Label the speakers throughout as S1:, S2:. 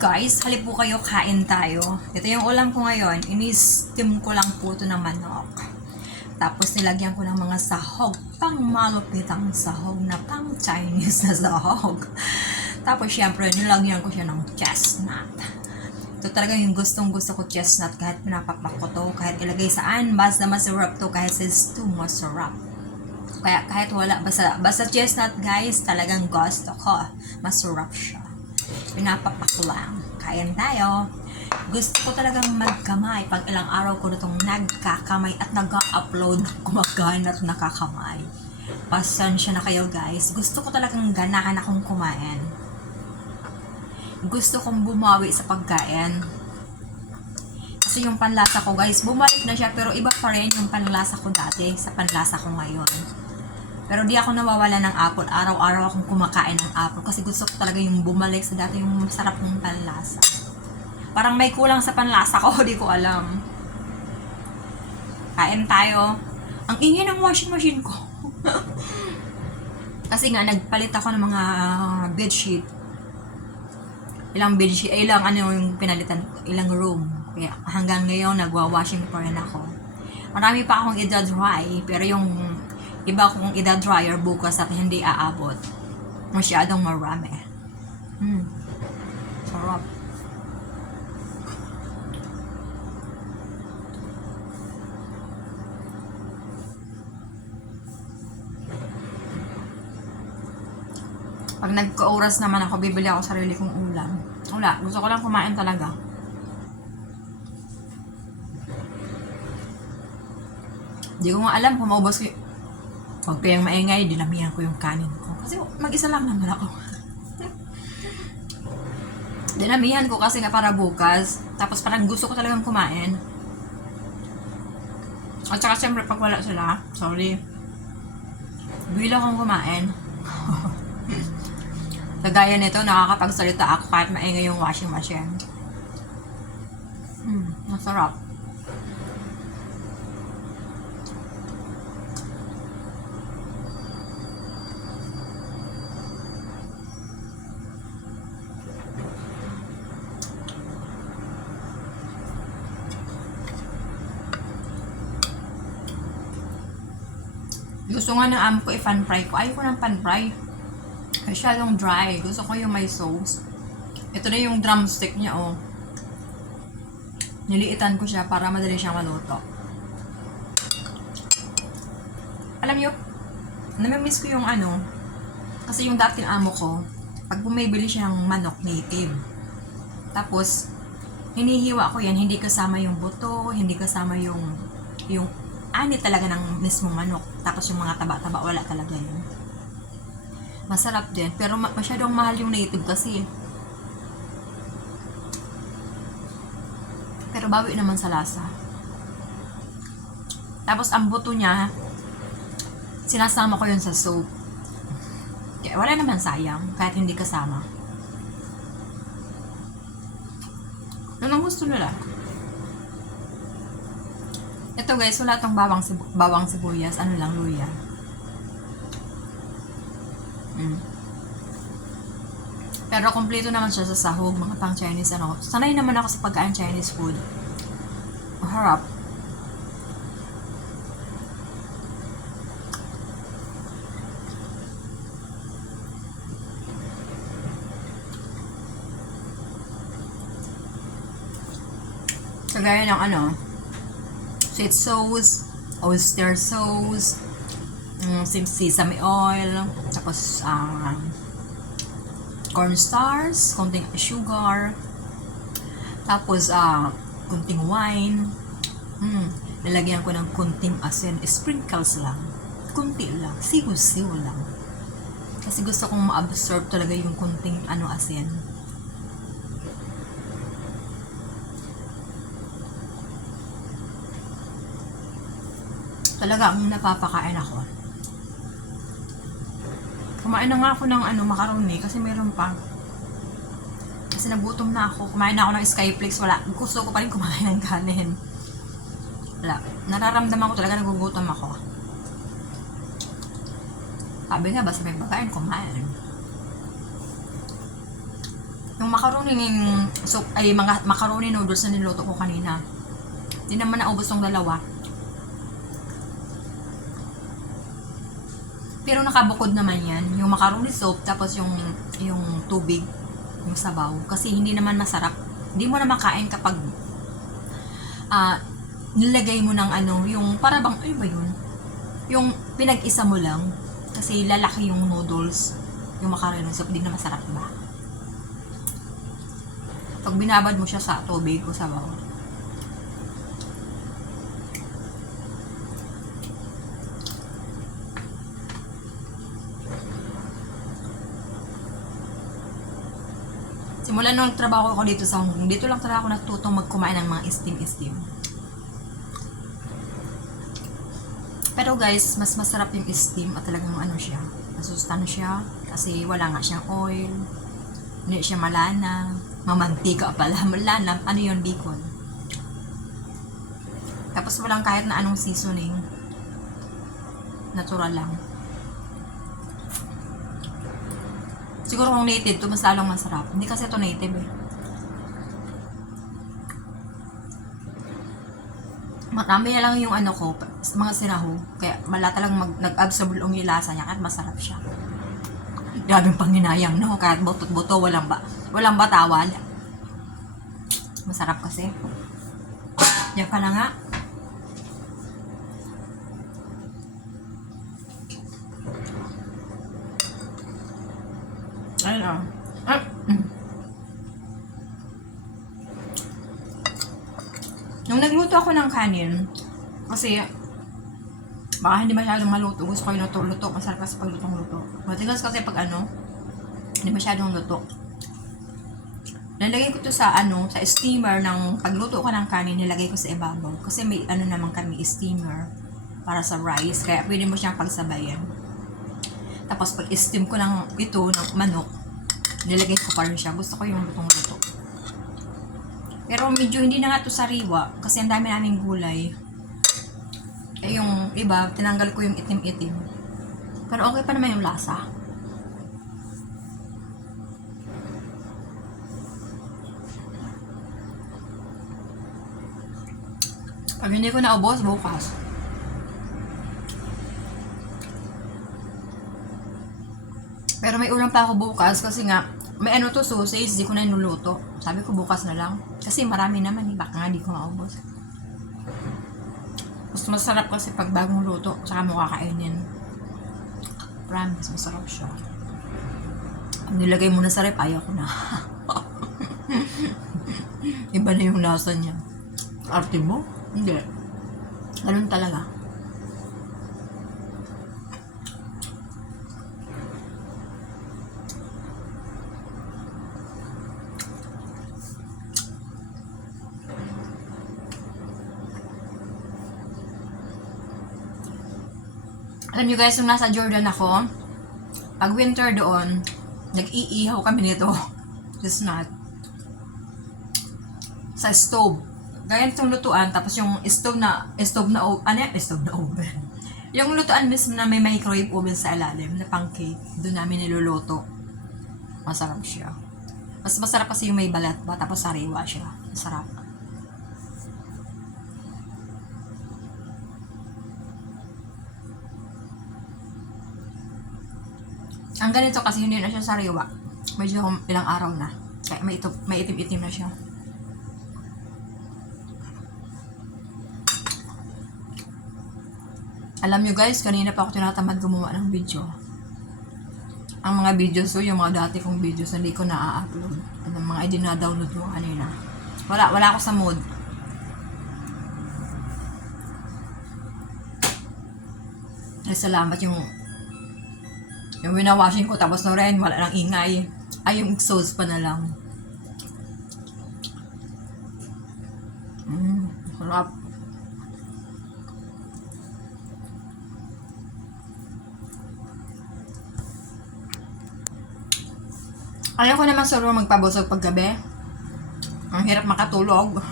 S1: guys, halip po kayo, kain tayo. Ito yung ulam ko ngayon. Ini-steam ko lang po ito ng manok. Tapos nilagyan ko ng mga sahog. Pang malupitang sahog na pang Chinese na sahog. Tapos syempre, nilagyan ko siya ng chestnut. Ito talaga yung gustong gusto ko chestnut kahit pinapapak ko to, kahit ilagay saan, basta masarap to kahit sa stew masarap. Kaya kahit wala, basta, basta chestnut guys, talagang gusto ko. Masarap siya. Pinapapak ko lang. Kain tayo. Gusto ko talagang magkamay pag ilang araw ko na itong nagkakamay at nag-upload kumakain at nakakamay. Pasensya na kayo guys. Gusto ko talagang ganahan akong kumain. Gusto kong bumawi sa pagkain. Kasi yung panlasa ko guys, bumalik na siya pero iba pa rin yung panlasa ko dati sa panlasa ko ngayon. Pero di ako nawawala ng apple. Araw-araw akong kumakain ng apple kasi gusto ko talaga yung bumalik sa dati yung masarap ng panlasa. Parang may kulang sa panlasa ko, di ko alam. Kain tayo. Ang ingay ng washing machine ko. kasi nga, nagpalit ako ng mga bedsheet. Ilang bedsheet, eh, ilang ano yung pinalitan ilang room. Kaya hanggang ngayon, nagwa-washing pa rin ako. Marami pa akong ida-dry, pero yung iba kong ida-dryer bukas at hindi aabot. Masyadong marami. Hmm. Sarap. Pag nagka-oras naman ako, bibili ako sarili kong ulam. Wala, gusto ko lang kumain talaga. Hindi ko nga alam kung maubos ko y- Huwag kayang maingay, dinamihan ko yung kanin ko. Kasi mag-isa lang naman ako. dinamihan ko kasi nga para bukas. Tapos parang gusto ko talagang kumain. At saka siyempre pag wala sila, sorry. Bili akong kumain. Kagaya nito, nakakapagsalita ako kahit maingay yung washing machine. Hmm, masarap. Gusto nga ng amo ko i-pan fry ko. Ayaw ko ng pan fry. Masyadong dry. Gusto ko yung may sauce. Ito na yung drumstick niya, oh. Niliitan ko siya para madali siyang maluto. Alam niyo, namimiss ko yung ano, kasi yung dating amo ko, pag bumibili siyang manok native, tapos, hinihiwa ko yan, hindi kasama yung buto, hindi kasama yung, yung ani talaga ng mismong manok. Tapos yung mga taba-taba, wala talaga yun. Masarap din, pero ma- masyadong mahal yung native kasi. Pero bawi naman sa lasa. Tapos ang buto niya, sinasama ko yun sa soup. Kaya wala naman sayang, kahit hindi kasama. Yun ang gusto nila. Ito guys, wala tong bawang, bawang sibuyas. Ano lang, luya. Mm. Pero kompleto naman siya sa sahog, mga pang Chinese ano. Sanay naman ako sa pagkain Chinese food. Harap. Kagaya ng ano, sweet sauce, oyster sauce, um, sesame oil, tapos um, cornstarch, konting sugar, tapos ah konting wine, mm, nilagyan ko ng konting asin, sprinkles lang, kunti lang, siw-siw lang. Kasi gusto kong ma-absorb talaga yung konting ano asin. Talaga ang napapakain ako. Kumain na nga ako ng ano, macaroni kasi meron pa. Kasi nagutom na ako. Kumain na ako ng Skyflakes. Wala. Gusto ko pa rin kumain ng kanin. Wala. Nararamdaman ko talaga nagugutom ako. Sabi nga, basta may pagkain, kumain. Yung macaroni ng soup, ay mga macaroni noodles na niluto ko kanina. Hindi naman naubos ng dalawa. Pero nakabukod naman yan. Yung macaroni soup, tapos yung, yung tubig, yung sabaw. Kasi hindi naman masarap. Hindi mo na makain kapag ah nilagay mo ng ano, yung para bang, ano ba yun? Yung pinag-isa mo lang. Kasi lalaki yung noodles. Yung macaroni soup, hindi na masarap ba? Pag binabad mo siya sa tubig o sabaw. Simula nung trabaho ko dito sa Hong Kong, dito lang talaga ako natutong magkumain ng mga steam-steam. Pero guys, mas masarap yung steam at talagang ano siya, masustansya kasi wala nga siyang oil, hindi siya malana, mamantika pala, malana, ano yun, bacon. Tapos walang kahit na anong seasoning, natural lang. Siguro kung native to, mas lalong masarap. Hindi kasi ito native eh. Marami na lang yung ano ko, mga sinaho. Kaya mala talagang nag-absorb yung lasa niya kahit masarap siya. Grabing panginayang, no? Kahit butot-buto, walang, ba, walang batawan. Masarap kasi. Yan ka na nga. Ayun ah. Ah, mm. Nung nagluto ako ng kanin, kasi baka hindi masyadong maluto. Gusto ko yung luto-luto. Masarap kasi pag lutong-luto. Matigas kasi pag ano, hindi masyadong luto. Nalagay ko to sa ano, sa steamer ng pagluto ko ng kanin, nilagay ko sa ibabaw. Kasi may ano naman kami, steamer para sa rice. Kaya pwede mo siyang pagsabayan. Tapos pag steam ko ng ito, ng manok, nilagay ko pa rin siya. Gusto ko yung lutong-luto. Pero medyo hindi na nga to sariwa kasi ang dami naming gulay. Eh yung iba, tinanggal ko yung itim-itim. Pero okay pa naman yung lasa. Pag hindi ko naubos, bukas. Pero may ulam pa ako bukas kasi nga, may ano to sausage, di ko na nuluto. Sabi ko bukas na lang. Kasi marami naman, eh, baka nga di ko maubos. Mas masarap kasi pag bagong luto, saka mo kakainin. Promise, masarap siya. Pag nilagay mo na sa rep, ayaw ko na. Iba na yung lasa niya. Arte mo? Hindi. Ganun talaga. Alam nyo guys, nung nasa Jordan ako, pag winter doon, nag-iihaw kami nito. Just not. Sa stove. Gaya itong lutuan, tapos yung stove na, stove na, ano yan? Stove na oven. Yung lutuan mismo na may microwave oven sa ilalim, na pancake, doon namin niluluto. Masarap siya. Mas masarap kasi yung may balat ba, tapos sariwa siya. Masarap. Ang ganito kasi hindi na siya sariwa. Medyo ilang araw na. Kaya may, ito, may itim-itim na siya. Alam nyo guys, kanina pa ako tinatamad gumawa ng video. Ang mga videos ko, yung mga dati kong videos, hindi ko na-upload. Ano, mga idina-download ko kanina. Wala, wala ako sa mood. Ay, salamat yung yung winawashing ko tapos na rin, wala nang ingay. Ay, yung exhaust pa na lang. Mm, sarap. Ayaw ko naman solo magpabusog paggabi. Ang hirap makatulog.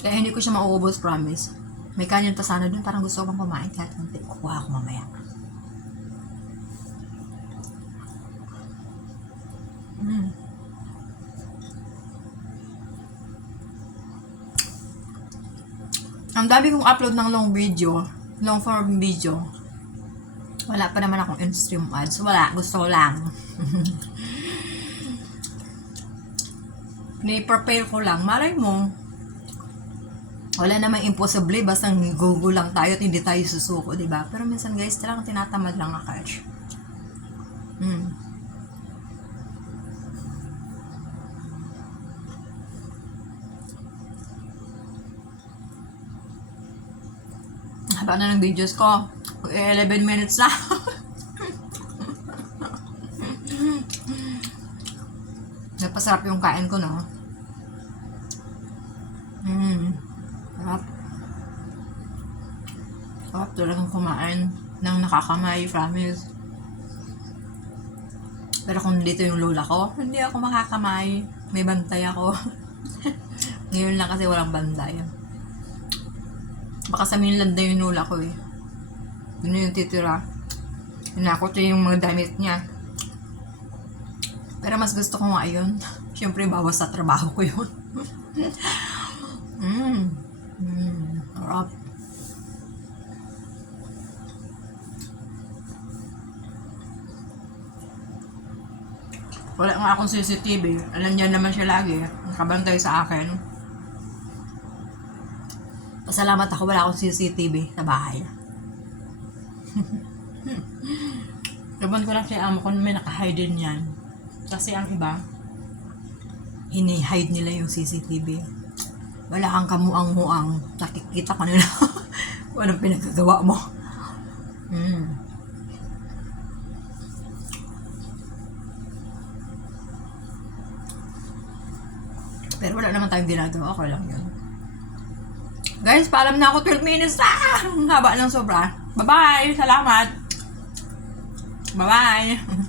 S1: Kaya hindi ko siya mauubos, promise. May kanin pa sana dun. Parang gusto ko pang kumain kahit konti. Kukuha ako mamaya. Mm. Ang dami kong upload ng long video, long form video. Wala pa naman akong in-stream ads. Wala, gusto ko lang. Ni-prepare ko lang. Malay mo, wala namang imposible. Basta Google lang tayo at hindi tayo susuko, di ba? Pero minsan guys, talagang tinatamad lang ako. Hmm. Haba na ng videos ko. Eh, 11 minutes na. Napasarap yung kain ko, no? Talagang kumain ng nakakamay, promise. Pero kung dito yung lola ko, hindi ako makakamay. May bantay ako. Ngayon lang kasi walang bantay. Baka sa mainland na yung lola ko eh. Yun yung titira. Hinakot niya yung mga damit niya. Pero mas gusto ko nga yun. Siyempre, bawas sa trabaho ko yun. mm. Mm. Sarap. Wala nga akong CCTV. Alam niya naman siya lagi. Nakabantay sa akin. Pasalamat ako wala akong CCTV sa bahay. Laban ko lang siya amo ko may naka-hide din yan. Kasi ang iba, hini-hide nila yung CCTV. Wala kang kamuang-muang. Nakikita ko nila kung anong pinagagawa mo. Mm. Wala naman tayong ginagawa. Okay lang yun. Guys, paalam na ako 12 minutes. Ang haba ng sobra. Bye-bye. Salamat. Bye-bye.